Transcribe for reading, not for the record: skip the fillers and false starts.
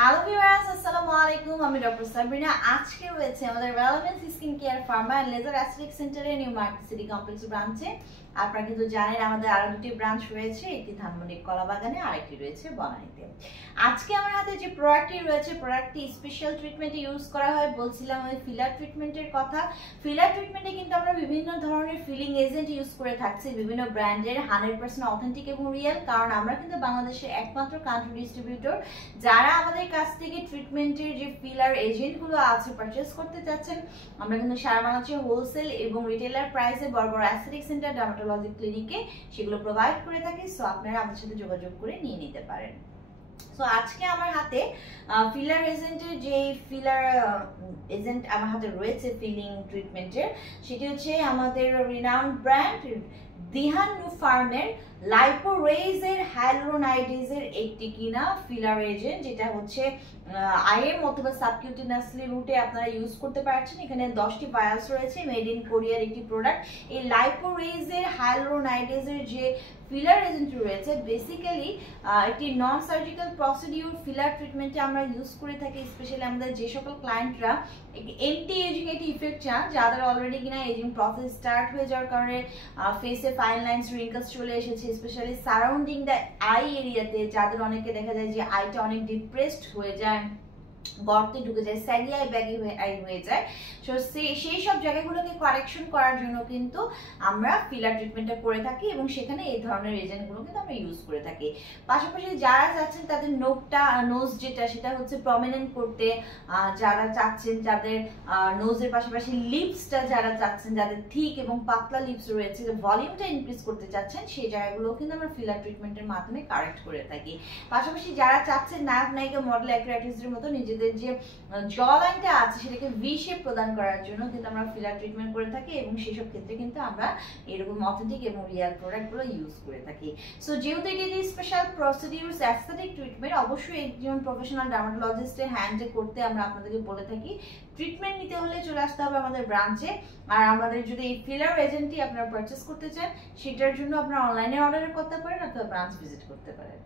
Hello viewers, আসসালামু আলাইকুম। আমি ডক্টর সাবরিনা। আজকে রয়েছে আমাদের relevance skin care pharma and laser aesthetic সেন্টারে নিউ মার্কেট সিটি কমপ্লেক্স ব্রাঞ্চে। আপনারা কিন্তু জানেন আমাদের আরো দুটি ব্রাঞ্চ রয়েছে, একটি ধানমন্ডি কলাবাগানে আর একটি রয়েছে বনানীতে। আজকে আমার হাতে যে প্রোডাক্টটি রয়েছে, প্রোডাক্টটি স্পেশাল ট্রিটমেন্টে ইউজ করা হয়। বলছিলাম ওই ফিলার ট্রিটমেন্টের কথা। ফিলার ট্রিটমেন্টে কিন্তু আমরা বিভিন্ন ধরনের ফিলিং এজেন্ট ইউজ করে থাকছি, বিভিন্ন ব্র্যান্ডের 100% অথেন্টিক এবং রিয়েল। কারণ আমরা কিন্তু বাংলাদেশের একমাত্র কান্ট্রি ডিস্ট্রিবিউটর যারা আমাদের কাছ থেকে ট্রিটমেন্টের যে ফিলার এজেন্টগুলো আছে পারচেজ করতে চাচ্ছেন। আমরা কিন্তু সারা বাংলাদেশে হোলসেল এবং রিটেলার প্রাইসে বড় বড় অ্যাস্থেটিক সেন্টার, ডার্মাটোলজি ক্লিনিকে সেগুলো প্রোভাইড করে থাকি। সো আপনারা আমাদের সাথে যোগাযোগ করে নিয়ে নিতে পারেন। সো আজকে আমার হাতে ফিলার এজেন্টের যে ফিলার এজেন্ট আমার হাতে রয়েছে ফিলিং ট্রিটমেন্টের, সেটি হচ্ছে আমাদের রিনাউন্ড ব্র্যান্ড দিহান ফার্মের লাইপোরেজের হাইলোনাইডেজের একটি কিনা ফিলার এজেন্ট, যেটা হচ্ছে আইএম অথবা সাবকিউটেনাসলি রুটে আপনারা ইউজ করতে পারছেন। এখানে 10টি ভায়ালস রয়েছে, মেড ইন কোরিয়ার একটি প্রোডাক্ট। এই লাইপোরেজের হাইলোনাইডেজের যে ফিলার এজেন্ট রয়েছে বেসিক্যালি একটি নন সার্জিক্যাল প্রসিডিউর ফিলার ট্রিটমেন্টে আমরা ইউজ করে থাকি। স্পেশালি আমাদের যে সকল ক্লায়েন্টরা এন্টি এজিং একটি ইফেক্ট চান, যাদের অলরেডি কিনা এজিং প্রসেস স্টার্ট হয়ে যাওয়ার কারণে ফেসে ফাইন লাইন্স রিঙ্কলস চলে এসেছে, স্পেশালি সারাউন্ডিং দ্য আই এরিয়াতে, যাদের অনেকে দেখা যায় যে আইটা অনেক ডিপ্রেসড হয়ে যায়, গর্তে ঢুকে যায়, স্যাগি আই ব্যাগি হয়ে যায়। সো সেই সব জায়গাগুলোকে কারেকশন করার জন্য কিন্তু আমরা ফিলার ট্রিটমেন্টটা করে থাকি এবং সেখানে এই ধরনের এজেন্টগুলো কিন্তু আমরা ইউজ করে থাকি। পাশাপাশি যারা চাচ্ছেন তাদের নোজ যেটা সেটা হচ্ছে প্রমিনেন্ট করতে, যারা চাচ্ছেন, যাদের নোজের পাশাপাশি লিপসটা যারা চাচ্ছেন, যাদের থিক এবং পাতলা লিপস রয়েছে, ভলিউমটা ইনক্রিজ করতে চাচ্ছেন, সেই জায়গাগুলো কিন্তু আমরা ফিলার ট্রিটমেন্টের মাধ্যমে কারেক্ট করে থাকি। পাশাপাশি যারা চাচ্ছেন নায়ক নায়িকা মডেল অ্যাক্টর মতো নিজেদের যে জ লাইনটা আছে সেটাকে ভি শেপ প্রদান করার জন্য কিন্তু আমরা ফিলার ট্রিটমেন্ট করে থাকি এবং সেসব ক্ষেত্রে কিন্তু আমরা এরকম অথেন্টিক এবং রিয়েল প্রোডাক্টগুলো ইউজ করে থাকি। সো যেহেতু এটি স্পেশাল প্রসিডিউরস অ্যাস্থেটিক ট্রিটমেন্ট, অবশ্যই একজন প্রফেশনাল ডার্মাটোলজিস্টের হ্যান্ডে করতে আমরা আপনাদেরকে বলে থাকি। ট্রিটমেন্ট নিতে হলে চলে আসতে হবে আমাদের ব্রাঞ্চে। আর আমাদের যদি এই ফিলার এজেন্টটি আপনারা পারচেস করতে চান, সেটার জন্য আপনারা অনলাইনে অর্ডার করতে পারেন অথবা ব্রাঞ্চ ভিজিট করতে পারেন।